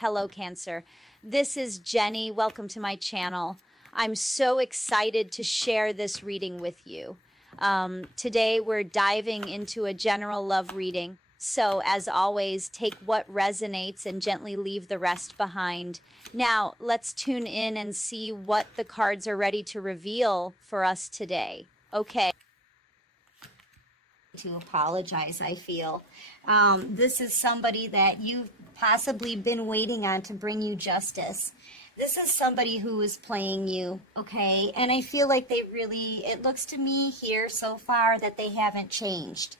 Hello, Cancer. This is Jenny. Welcome to my channel. I'm so excited to share this reading with you. Today, we're diving into a general love reading. So, as always, take what resonates and gently leave the rest behind. Now, let's tune in and see what the cards are ready to reveal for us today. Okay. To apologize, I feel. This is somebody that you've possibly been waiting on to bring you justice. This is somebody who is playing you, okay? And I feel like it looks to me here so far that they haven't changed.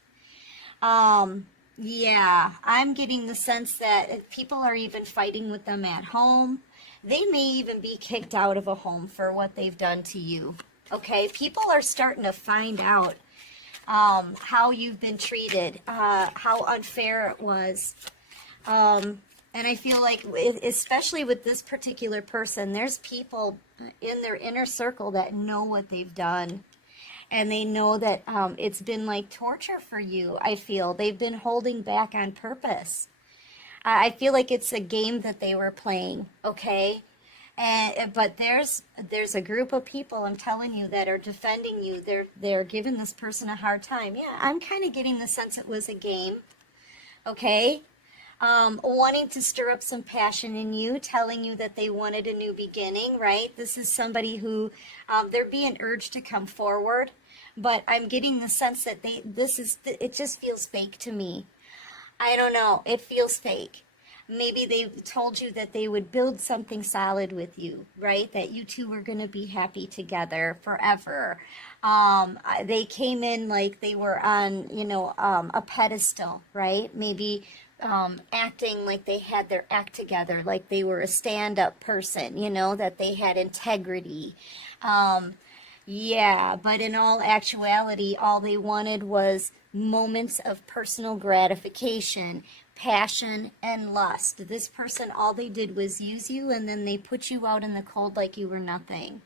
Yeah, I'm getting the sense that people are even fighting with them at home. They may even be kicked out of a home for what they've done to you, okay? People are starting to find out how you've been treated, how unfair it was. And I feel like, especially with this particular person, there's people in their inner circle that know what they've done. And they know that it's been like torture for you, I feel. They've been holding back on purpose. I feel like it's a game that they were playing, okay? But there's a group of people, I'm telling you, that are defending you. They're giving this person a hard time. Yeah, I'm kind of getting the sense it was a game, okay? Wanting to stir up some passion in you, telling you that they wanted a new beginning, right? This is somebody who, they're being urged to come forward, but I'm getting the sense that it just feels fake to me. I don't know, it feels fake. Maybe they told you that they would build something solid with you, right? That you two were going to be happy together forever. They came in like they were on, a pedestal, right? Maybe acting like they had their act together, like they were a stand-up person, that they had integrity. Yeah, but in all actuality, all they wanted was moments of personal gratification, passion, and lust. This person, all they did was use you, and then they put you out in the cold like you were nothing.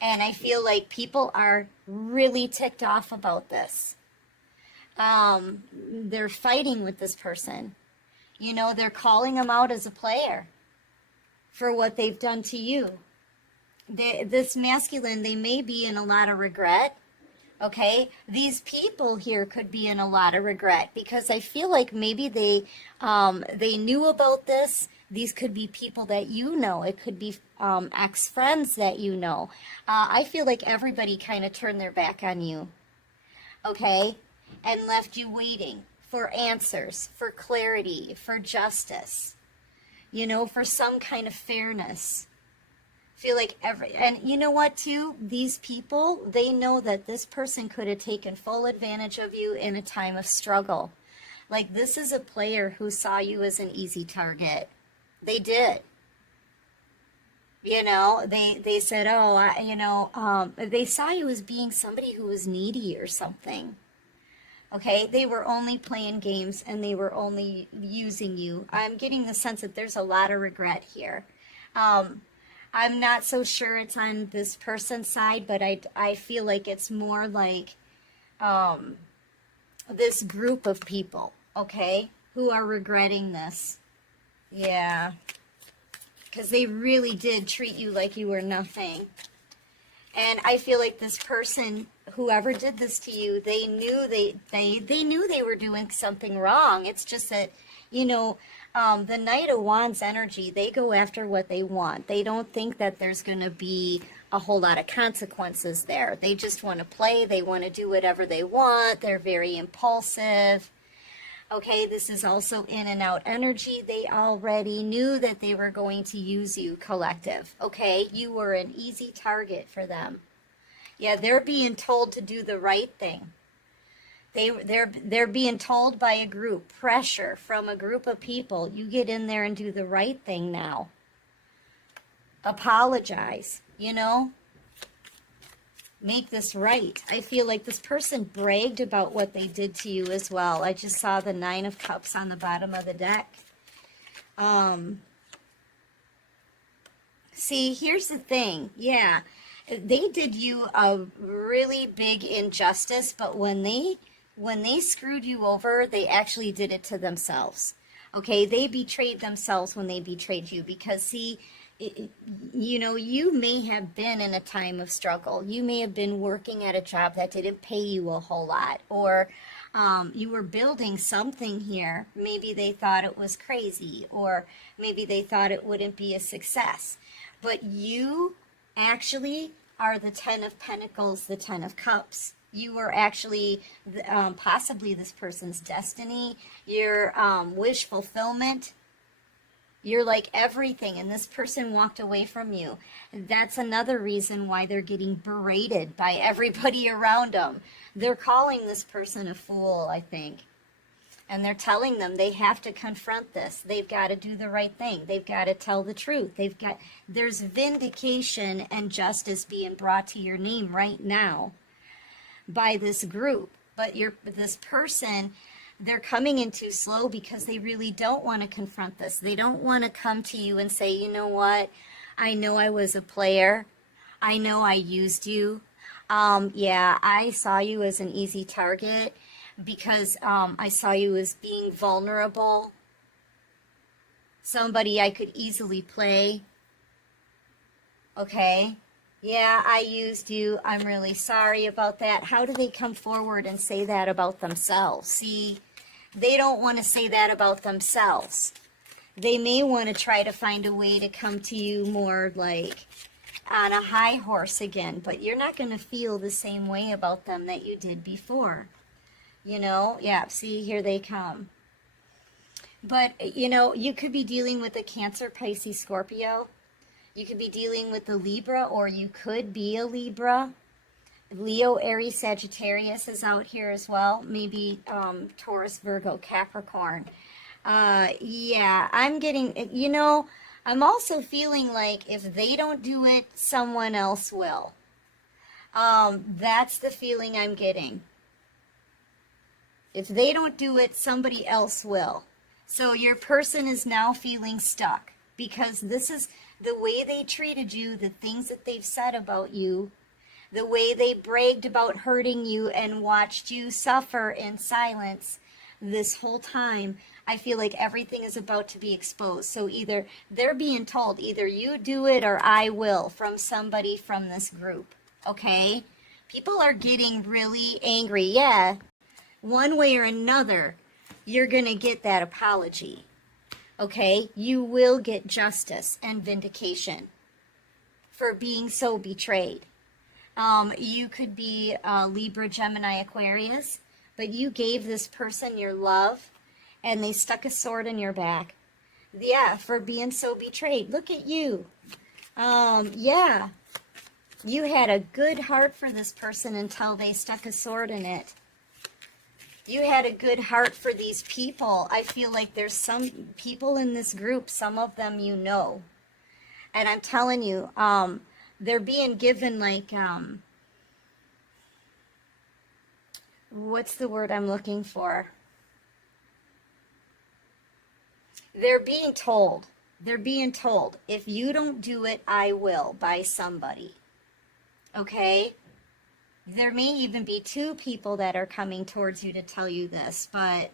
And I feel like people are really ticked off about this. They're fighting with this person. They're calling them out as a player for what they've done to you. This masculine, they may be in a lot of regret. Okay, these people here could be in a lot of regret because I feel like maybe they knew about this. These could be people that you know. It could be ex-friends that you know. I feel like everybody kind of turned their back on you, okay, and left you waiting for answers, for clarity, for justice, for some kind of fairness. Feel like and you know what too, these people, they know that this person could have taken full advantage of you in a time of struggle. Like, this is a player who saw you as an easy target. They did. They said, they saw you as being somebody who was needy or something. Okay, they were only playing games and they were only using you. I'm getting the sense that there's a lot of regret here. I'm not so sure it's on this person's side, but I feel like it's more like this group of people, okay, who are regretting this. Yeah, because they really did treat you like you were nothing. And I feel like this person, whoever did this to you, they knew they knew they were doing something wrong. It's just that, the Knight of Wands energy, they go after what they want. They don't think that there's going to be a whole lot of consequences there. They just want to play. They want to do whatever they want. They're very impulsive. Okay, this is also in and out energy. They already knew that they were going to use you, collective. Okay, you were an easy target for them. Yeah, they're being told to do the right thing. They're being told by a group, pressure from a group of people. You get in there and do the right thing now. Apologize, Make this right. I feel like this person bragged about what they did to you as well. I just saw the 9 of Cups on the bottom of the deck. See, here's the thing. Yeah, they did you a really big injustice, but when they screwed you over, they actually did it to themselves. Okay, they betrayed themselves when they betrayed you because, see, you may have been in a time of struggle. You may have been working at a job that didn't pay you a whole lot, or you were building something here. Maybe they thought it was crazy, or maybe they thought it wouldn't be a success. But you actually are the Ten of Pentacles, the Ten of Cups. You were actually possibly this person's destiny, your wish fulfillment. You're like everything, and this person walked away from you. That's another reason why they're getting berated by everybody around them. They're calling this person a fool, I think. And they're telling them they have to confront this. They've got to do the right thing. They've got to tell the truth. There's vindication and justice being brought to your name right now by this group. But this person, they're coming in too slow because they really don't want to confront this. They don't want to come to you and say, you know what? I know I was a player. I know I used you. Yeah, I saw you as an easy target because I saw you as being vulnerable. Somebody I could easily play. Okay? Yeah, I used you. I'm really sorry about that. How do they come forward and say that about themselves? See, they don't want to say that about themselves. They may want to try to find a way to come to you more like on a high horse again, but you're not going to feel the same way about them that you did before. Yeah, see, here they come. But, you could be dealing with a Cancer, Pisces, Scorpio. You could be dealing with a Libra, or you could be a Libra. Leo, Aries, Sagittarius is out here as well. Maybe Taurus, Virgo, Capricorn. Yeah, I'm getting, I'm also feeling like if they don't do it, someone else will. That's the feeling I'm getting. If they don't do it, somebody else will. So your person is now feeling stuck because this is the way they treated you, the things that they've said about you, the way they bragged about hurting you and watched you suffer in silence this whole time. I feel like everything is about to be exposed. So either they're being told, either you do it or I will, from somebody from this group. Okay? People are getting really angry. Yeah. One way or another, you're going to get that apology. Okay? You will get justice and vindication for being so betrayed. You could be Libra, Gemini, Aquarius, but you gave this person your love and they stuck a sword in your back. Yeah, for being so betrayed. Look at you. Yeah. You had a good heart for this person until they stuck a sword in it. You had a good heart for these people. I feel like there's some people in this group, some of them you know. And I'm telling you, they're being given like, what's the word I'm looking for? They're being told, if you don't do it, I will, by somebody. Okay? There may even be two people that are coming towards you to tell you this, but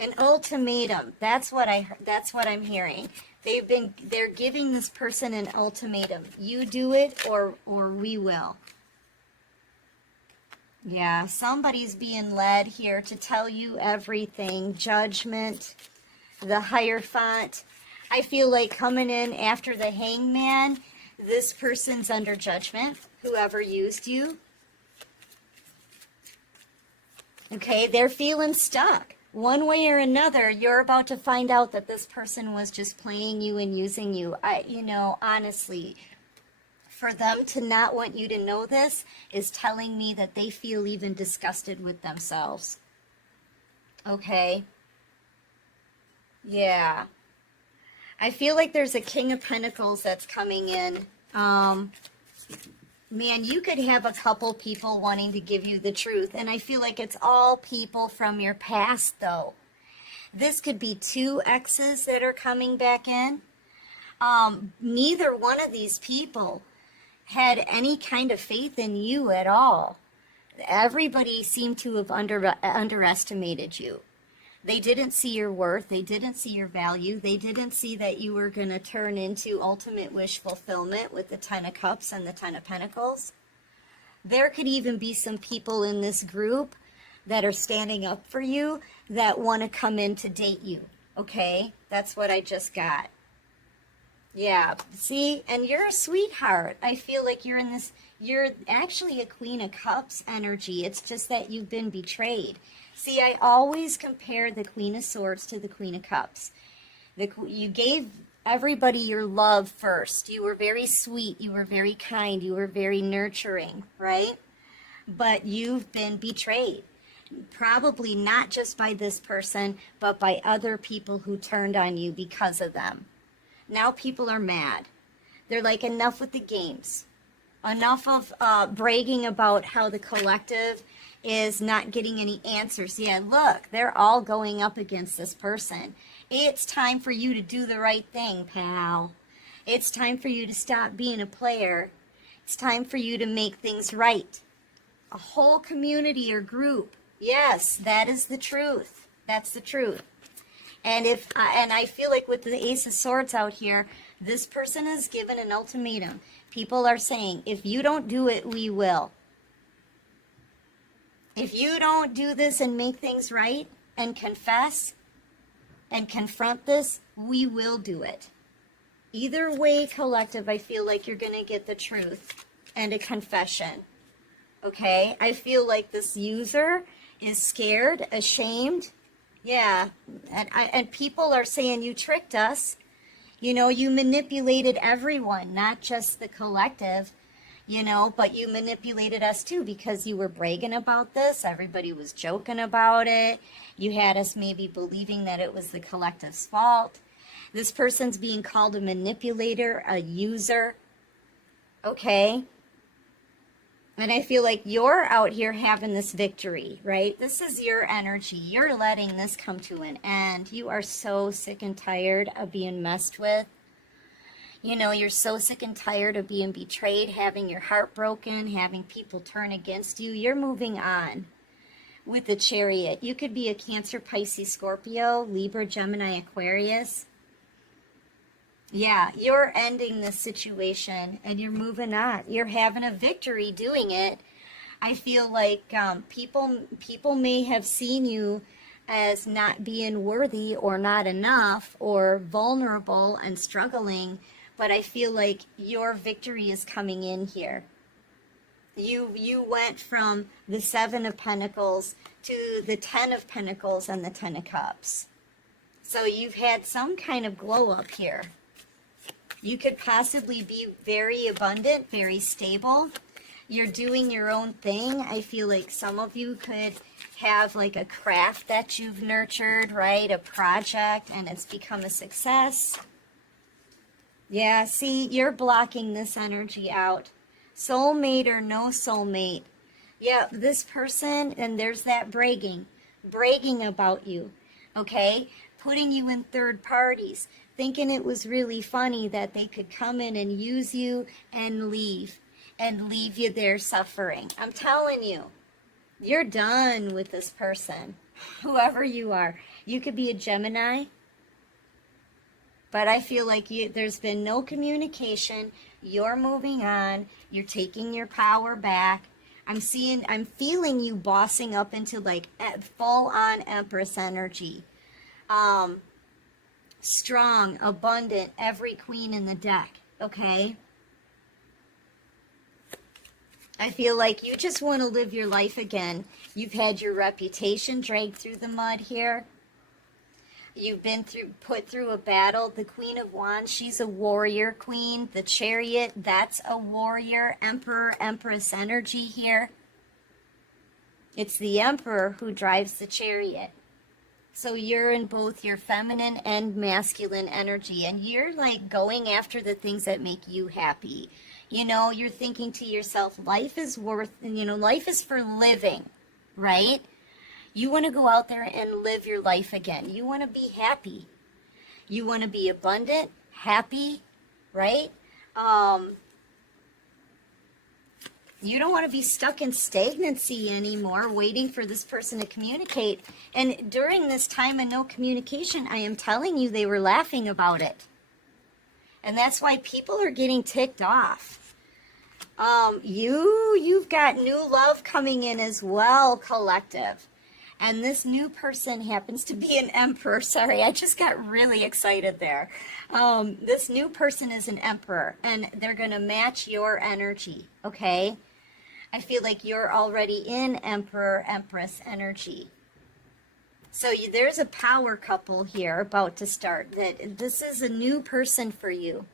an ultimatum, that's what I'm hearing. They're giving this person an ultimatum. You do it or we will. Yeah, somebody's being led here to tell you everything. Judgment, the Hierophant. I feel like coming in after the Hangman, this person's under judgment, whoever used you. Okay, they're feeling stuck. One way or another, you're about to find out that this person was just playing you and using you. Honestly, for them to not want you to know this is telling me that they feel even disgusted with themselves. Okay? Yeah. I feel like there's a King of Pentacles that's coming in. Man, you could have a couple people wanting to give you the truth, and I feel like it's all people from your past, though. This could be two exes that are coming back in. Neither one of these people had any kind of faith in you at all. Everybody seemed to have underestimated you. They didn't see your worth. They didn't see your value. They didn't see that you were going to turn into ultimate wish fulfillment with the Ten of Cups and the Ten of Pentacles. There could even be some people in this group that are standing up for you that want to come in to date you. Okay? That's what I just got. Yeah, see? And you're a sweetheart. I feel like you're in this, you're actually a Queen of Cups energy. It's just that you've been betrayed. See, I always compare the Queen of Swords to the Queen of Cups. You gave everybody your love first. You were very sweet. You were very kind. You were very nurturing, right? But you've been betrayed. Probably not just by this person, but by other people who turned on you because of them. Now people are mad. They're like, enough with the games. Enough of bragging about how the collective is not getting any answers. Yeah, look, they're all going up against this person. It's time for you to do the right thing, pal. It's time for you to stop being a player. It's time for you to make things right. A whole community or group. Yes, that is the truth. That's the truth. And I feel like with the Ace of Swords out here, this person is given an ultimatum. People are saying, if you don't do it, we will. If you don't do this and make things right and confess and confront this, we will do it. Either way, collective, I feel like you're going to get the truth and a confession. Okay? I feel like this user is scared, ashamed. Yeah. And people are saying you tricked us. You know, you manipulated everyone, not just the collective. You know, but you manipulated us too because you were bragging about this. Everybody was joking about it. You had us maybe believing that it was the collective's fault. This person's being called a manipulator, a user. Okay? And I feel like you're out here having this victory, right? This is your energy. You're letting this come to an end. You are so sick and tired of being messed with. You know, you're so sick and tired of being betrayed, having your heart broken, having people turn against you. You're moving on with the Chariot. You could be a Cancer, Pisces, Scorpio, Libra, Gemini, Aquarius. Yeah, you're ending this situation and you're moving on. You're having a victory doing it. I feel like people may have seen you as not being worthy or not enough or vulnerable and struggling. But I feel like your victory is coming in here. You went from the Seven of Pentacles to the Ten of Pentacles and the Ten of Cups. So you've had some kind of glow up here. You could possibly be very abundant, very stable. You're doing your own thing. I feel like some of you could have like a craft that you've nurtured, right? A project, and it's become a success. Yeah, see, you're blocking this energy out. Soulmate or no soulmate. Yeah, this person, and there's that bragging about you, okay? Putting you in third parties, thinking it was really funny that they could come in and use you and leave you there suffering. I'm telling you, you're done with this person, whoever you are. You could be a Gemini. But I feel like there's been no communication. You're moving on. You're taking your power back. I'm feeling you bossing up into like full-on Empress energy. Strong, abundant, every queen in the deck. Okay? I feel like you just want to live your life again. You've had your reputation dragged through the mud here. You've been put through a battle. The Queen of Wands, she's a warrior queen. The Chariot, that's a warrior. Emperor, Empress energy here. It's the Emperor who drives the Chariot. So you're in both your feminine and masculine energy. And you're like going after the things that make you happy. You know, you're thinking to yourself, life is life is for living, right? You want to go out there and live your life again. You want to be happy. You want to be abundant, happy, right? You don't want to be stuck in stagnancy anymore, waiting for this person to communicate. And during this time of no communication, I am telling you, they were laughing about it. And that's why people are getting ticked off. You've got new love coming in as well, collective. And this new person happens to be an emperor. Sorry, I just got really excited there. This new person is an emperor, and they're going to match your energy, okay? I feel like you're already in emperor, empress energy. So there's a power couple here about to start. That this is a new person for you.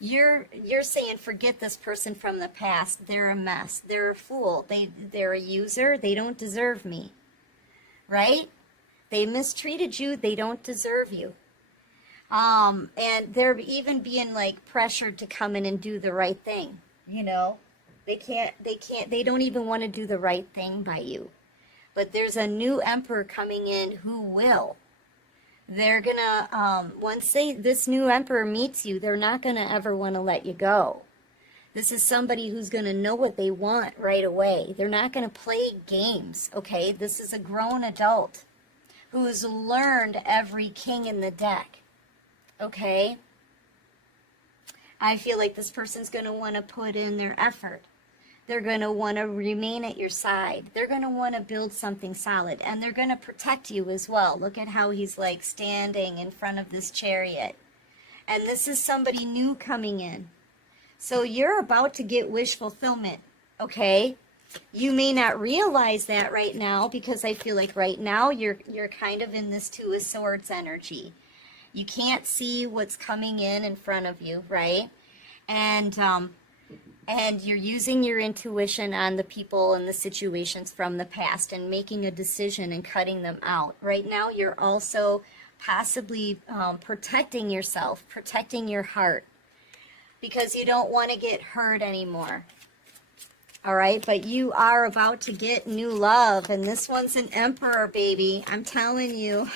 You're saying, forget this person from the past. They're a mess. They're a fool. They're a user. They don't deserve me. Right? They mistreated you. They don't deserve you. And they're even being like pressured to come in and do the right thing. You know, they don't even want to do the right thing by you. But there's a new emperor coming in who will. They're gonna, once this new emperor meets you, they're not gonna ever want to let you go. This is somebody who's gonna know what they want right away. They're not gonna play games, okay? This is a grown adult who's learned every king in the deck, okay? I feel like this person's gonna want to put in their effort. They're going to want to remain at your side. They're going to want to build something solid. And they're going to protect you as well. Look at how he's like standing in front of this chariot. And this is somebody new coming in. So you're about to get wish fulfillment, okay? You may not realize that right now, because I feel like right now you're kind of in this Two of Swords energy. You can't see what's coming in front of you, right? And you're using your intuition on the people and the situations from the past and making a decision and cutting them out. Right now, you're also possibly protecting yourself, protecting your heart, because you don't want to get hurt anymore. All right, but you are about to get new love, and this one's an emperor, baby. I'm telling you.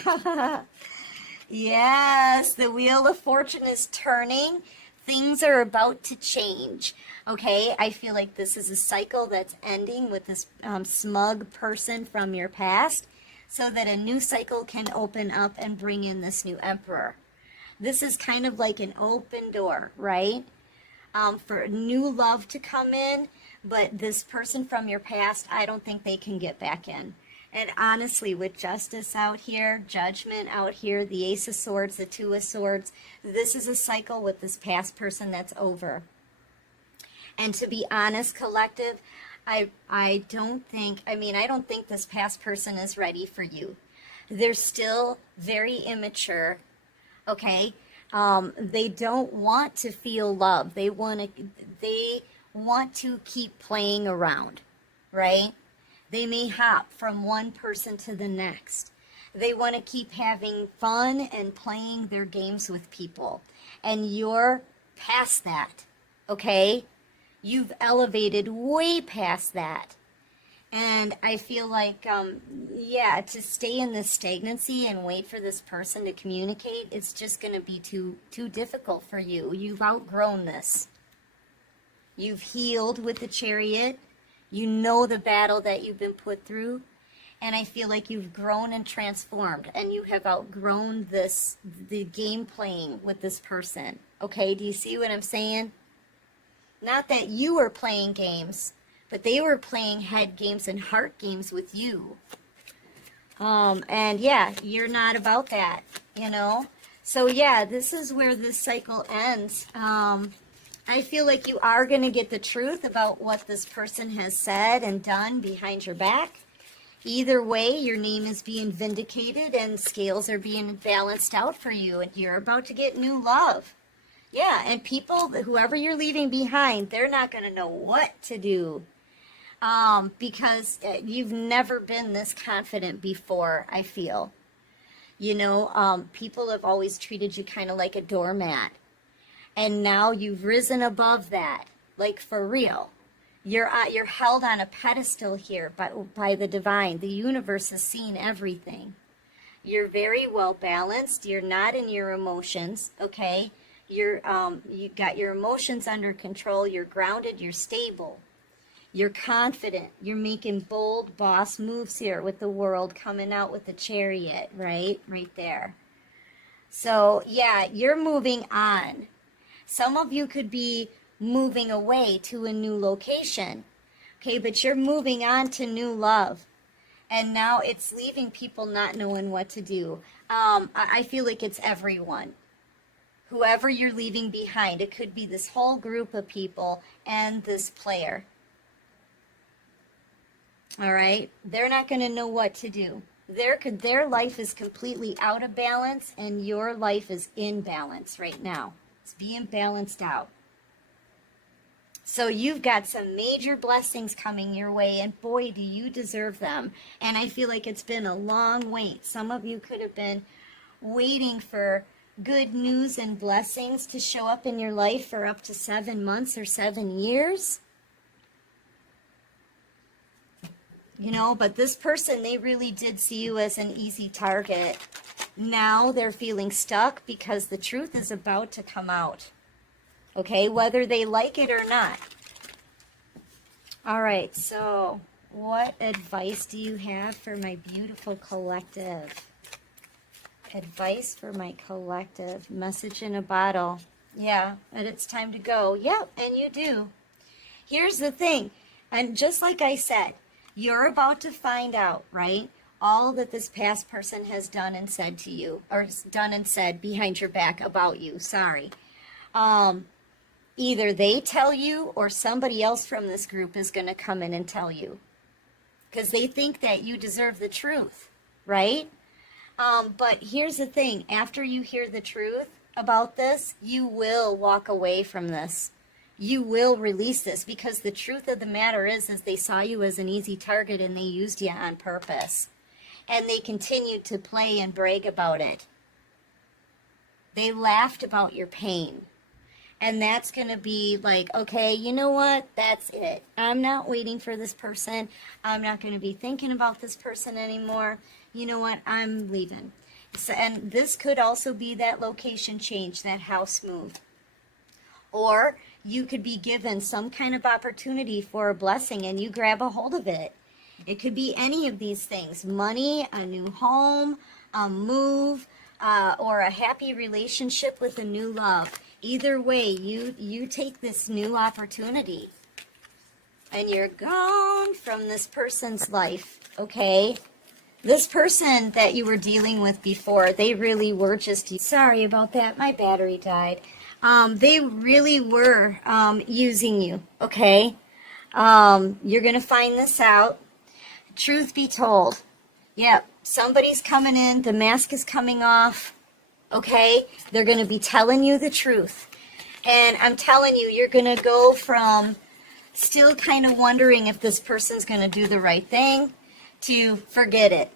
Yes, the Wheel of Fortune is turning. Things are about to change, okay? I feel like this is a cycle that's ending with this smug person from your past, so that a new cycle can open up and bring in this new emperor. This is kind of like an open door, right? For new love to come in, but this person from your past, I don't think they can get back in. And honestly, with justice out here, judgment out here, the Ace of Swords, the Two of Swords, this is a cycle with this past person that's over. And to be honest, collective, I don't think this past person is ready for you. They're still very immature, okay? They don't want to feel love. They want to keep playing around, right? They may hop from one person to the next. They want to keep having fun and playing their games with people. And you're past that, okay? You've elevated way past that. And I feel like, to stay in this stagnancy and wait for this person to communicate, it's just going to be too difficult for you. You've outgrown this. You've healed with the Chariot. You know the battle that you've been put through, and I feel like you've grown and transformed, and you have outgrown the game playing with this person. Okay, do you see what I'm saying? Not that you were playing games, but they were playing head games and heart games with you. And yeah, you're not about that, you know? So yeah, this is where this cycle ends. I feel like you are going to get the truth about what this person has said and done behind your back. Either way, your name is being vindicated and scales are being balanced out for you, and you're about to get new love. Yeah, and people, whoever you're leaving behind, they're not going to know what to do, because you've never been this confident before, I feel. You know, people have always treated you kind of like a doormat. And now you've risen above that, like for real. You're held on a pedestal here by the divine. The universe has seen everything. You're very well balanced. You're not in your emotions, okay? You got your emotions under control. You're grounded. You're stable. You're confident. You're making bold boss moves here with the World coming out with the Chariot, right? Right there. So, yeah, you're moving on. Some of you could be moving away to a new location, okay? But you're moving on to new love. And now it's leaving people not knowing what to do. I feel like it's everyone. Whoever you're leaving behind. It could be this whole group of people and this player. All right? They're not going to know what to do. Their life is completely out of balance, and your life is in balance right now. It's being balanced out. So you've got some major blessings coming your way, and boy, do you deserve them. And I feel like it's been a long wait. Some of you could have been waiting for good news and blessings to show up in your life for up to 7 months or 7 years. You know, but this person, they really did see you as an easy target. Now they're feeling stuck because the truth is about to come out. Okay, whether they like it or not. All right, so what advice do you have for my beautiful collective? Advice for my collective. Message in a bottle. Yeah, and it's time to go. Yep, and you do. Here's the thing, and just like I said, you're about to find out, right? All that this past person has done and said to you, or done and said behind your back about you. Sorry. Either they tell you or somebody else from this group is going to come in and tell you. Because they think that you deserve the truth, right? But here's the thing. After you hear the truth about this, you will walk away from this. You will release this, because the truth of the matter is they saw you as an easy target and they used you on purpose. And they continued to play and brag about it. They laughed about your pain. And that's going to be like, okay, you know what? That's it. I'm not waiting for this person. I'm not going to be thinking about this person anymore. You know what? I'm leaving. So, and this could also be that location change, that house move. Or you could be given some kind of opportunity for a blessing and you grab a hold of it. It could be any of these things. Money, a new home, a move, or a happy relationship with a new love. Either way, you take this new opportunity and you're gone from this person's life, okay? This person that you were dealing with before, they really were just, sorry about that, my battery died. They really were using you, okay? You're going to find this out. Truth be told, yep, somebody's coming in, the mask is coming off. Okay, they're going to be telling you the truth. And I'm telling you, you're going to go from still kind of wondering if this person's going to do the right thing to forget it.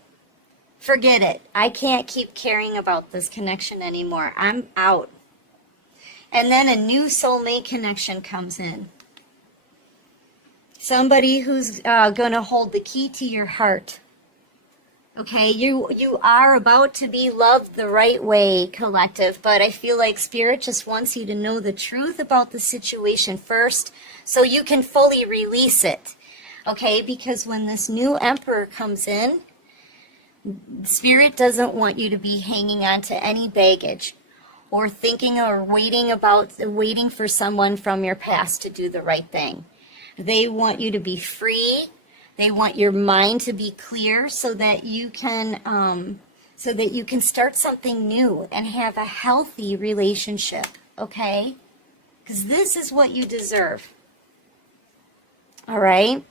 Forget it. I can't keep caring about this connection anymore. I'm out. And then a new soulmate connection comes in. Somebody who's going to hold the key to your heart. Okay, you are about to be loved the right way, collective, but I feel like Spirit just wants you to know the truth about the situation first so you can fully release it. Okay, because when this new Emperor comes in, Spirit doesn't want you to be hanging on to any baggage or thinking or waiting for someone from your past to do the right thing. They want you to be free. They want your mind to be clear so that you can start something new and have a healthy relationship, okay? Because this is what you deserve. All right?